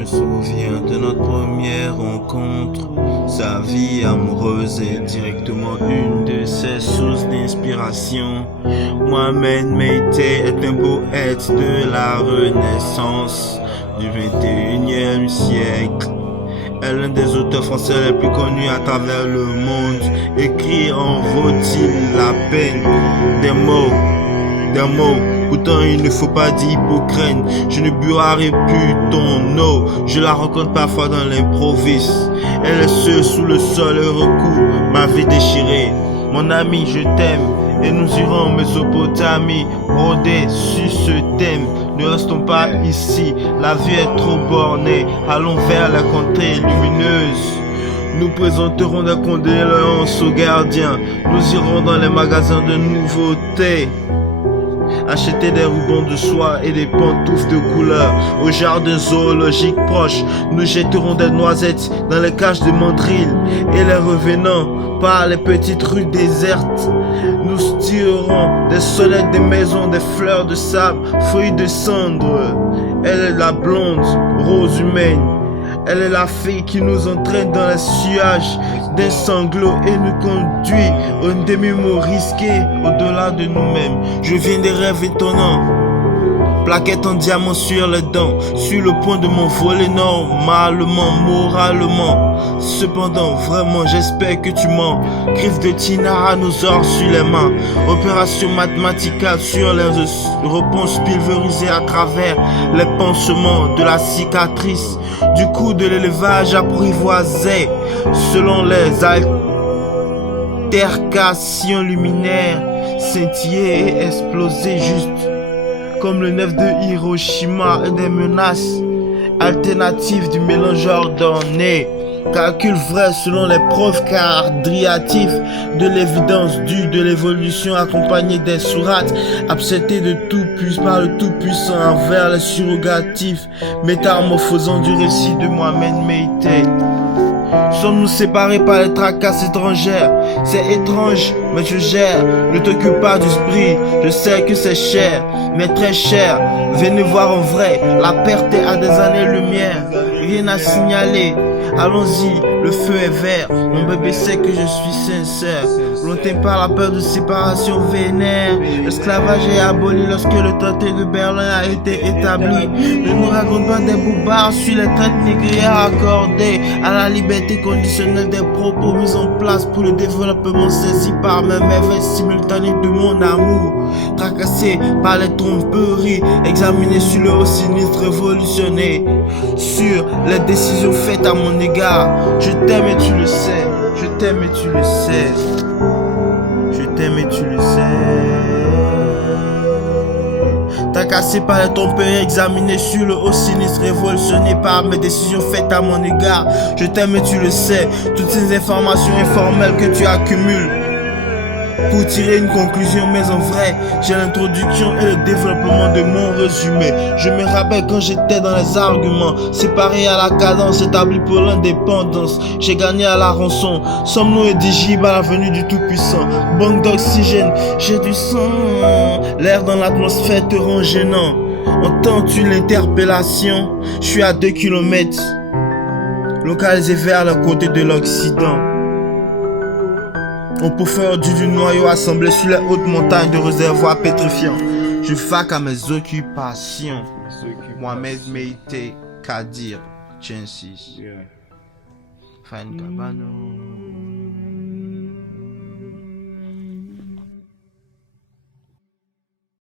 me souviens de notre première rencontre. Sa vie amoureuse est directement une de ses sources d'inspiration. Mohamed Meïté est un poète de la Renaissance du 21e siècle. Elle est l'un des auteurs français les plus connus à travers le monde. Écrit en vaut-il la peine des mots. Pourtant il ne faut pas d'hypocrite. Je ne boirai plus ton eau. Je la rencontre parfois dans l'improviste. Elle est seule sous le sol, et recouvre ma vie déchirée. Mon ami, je t'aime, et nous irons en Mésopotamie, rôder sur ce thème. Ne restons pas ici, la vie est trop bornée. Allons vers la contrée lumineuse. Nous présenterons des condoléances aux gardiens. Nous irons dans les magasins de nouveautés, acheter des rubans de soie et des pantoufles de couleur. Au jardin zoologique proche, nous jetterons des noisettes dans les cages de mandrilles. Et les revenants par les petites rues désertes, nous tirerons des sonnettes des maisons, des fleurs de sable, fruits de cendre. Elle est la blonde, rose humaine. Elle est la fille qui nous entraîne dans la sillage d'un sanglot et nous conduit au demi-mot risqué au-delà de nous-mêmes. Je viens des rêves étonnants, plaquettes en diamant sur les dents, sur le point de m'envoler normalement, moralement. Cependant, vraiment, j'espère que tu mens. Griffe de tyrannosaure sur les mains, opération mathématicale sur les réponses pulvérisées à travers les pansements de la cicatrice du coup de l'élevage apprivoisé selon les altercations luminaires, scintiller et exploser juste comme le nef de Hiroshima et des menaces alternatives du mélange ordonné. Calcul vrai selon les preuves quadratiques de l'évidence due de l'évolution accompagnée des sourates absétées de par le Tout-Puissant envers les surrogatifs métamorphosant du récit de Mohamed Meïté. Sommes-nous séparés par les tracasses étrangères? C'est étrange, mais je gère. Ne t'occupe pas d'esprit, je sais que c'est cher, mais très cher. Venez voir en vrai, la perte est à des années-lumière. Rien à signaler, allons-y, le feu est vert. Mon bébé sait que je suis sincère. Longtemps par la peur de séparation vénère. L'esclavage est aboli lorsque le traité de Berlin a été établi. Ne nous raconte pas des bobards sur les traites négrières accordées à la liberté conditionnelle des propos mis en place pour le développement saisi par mes merveilles simultanées de mon amour. Tracassé par les tromperies, examiné sur le haut sinistre révolutionné, sur les décisions faites à mon égard. Je t'aime et tu le sais, je t'aime et tu le sais, je t'aime et tu le sais. Tracassé par les tromperies, examiné sur le haut sinistre, révolutionné par mes décisions faites à mon égard. Je t'aime et tu le sais, toutes ces informations informelles que tu accumules pour tirer une conclusion, mais en vrai, j'ai l'introduction et le développement de mon résumé. Je me rappelle quand j'étais dans les arguments, séparé à la cadence, établi pour l'indépendance. J'ai gagné à la rançon. Sommes-nous éligibles à la venue du Tout-Puissant? Banque d'oxygène, j'ai du sang. L'air dans l'atmosphère te rend gênant. Entends-tu l'interpellation? Je suis à 2 km, localisé vers le côté de l'Occident. On peut faire du noyau assemblé sur les hautes montagnes de réservoirs pétrifiants. Je vaque à mes occupations. Mohamed Meïté, Kadir, Chensis. Fan Kabano.